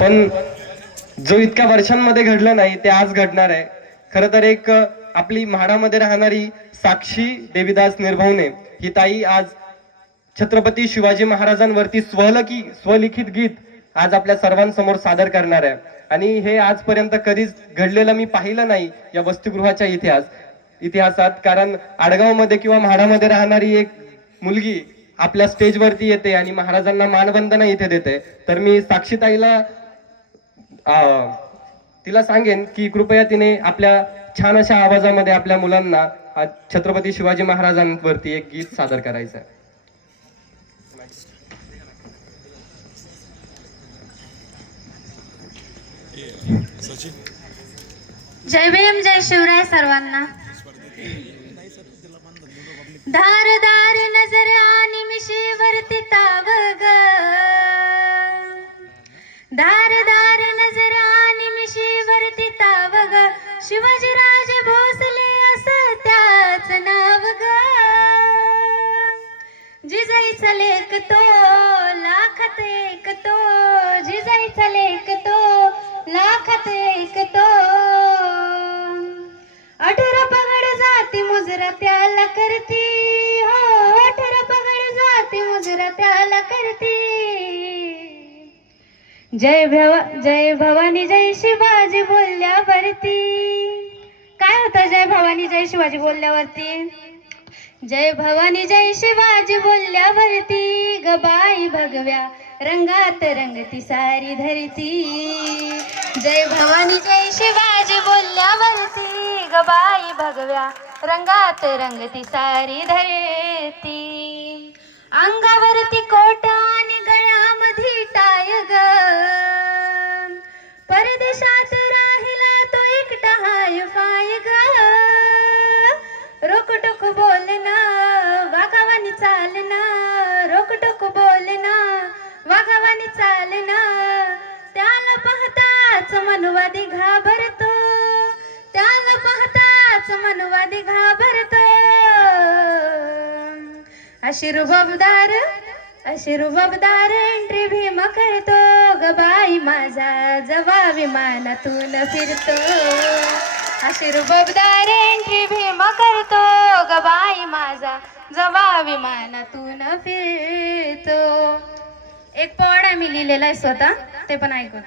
पण जो इतक्या वर्षांमध्ये घडलं नाही ते आज घडणार आहे. खरं तर एक आपली म्हाडामध्ये राहणारी साक्षी देवीदास निर्भवने ही ताई आज छत्रपती शिवाजी महाराजांवरती स्वलकी स्वलिखित गीत आज आपल्या सर्वांसमोर सादर करणार आहे. आणि हे आजपर्यंत कधीच घडलेलं मी पाहिलं नाही या वसतिगृहाच्या इतिहास इतिहासात. कारण आडगावमध्ये किंवा म्हाडामध्ये राहणारी एक मुलगी आपल्या स्टेजवरती येते आणि महाराजांना मानवंदना इथे देते. तर मी साक्षीताईला तिला सांगेन की कृपया तिने आपल्या छान अशा आवाजामध्ये आपल्या मुलांना छत्रपती शिवाजी महाराजांवरती एक गीत सादर करायचं आहे जय भीम जय शिवराय सर्वांना. धारदार मिशीवरती ग शिवाजीराजे भोसले असं त्याच नाव ग. जिजाईचा लेख तो लाखात एक तो. जिजाईचा लेख तो लाखात एक तो. अठरा पगड जाती मुजरा त्याला करती. हो अठरा पगड जाती मुजरा त्याला करती. जय भव जय भवानी जय शिवाजी बोलल्यावरती. काय होतं जय भवानी जय शिवाजी बोलल्यावरती? जय भवानी जय शिवाजी बोलल्यावरती. गबाई भगव्या रंगात रंगती सारी धरती. जय भवानी जय शिवाजी बोलल्यावरती. गबाई भगव्या रंगात रंगती सारी धरती. अंगावरती कोटा चालना रोकटोक बोलना वाघावानी चालना. त्याला पाहताच मनुवादी घाबरतो त्याला पाहताच मनुवादी घाबरतो. अशी रुबाबदार अशी रुबाबदार एंट्री भीमा करतो. ग बाई माझा जवा विमानातून फिरतो. अशी रुबाबदार एंट्री भीमा माझा जवा विमानातून फिरतो. एक पोवाडा मी लिहिलेला आहे स्वतः. ते पण ऐकून.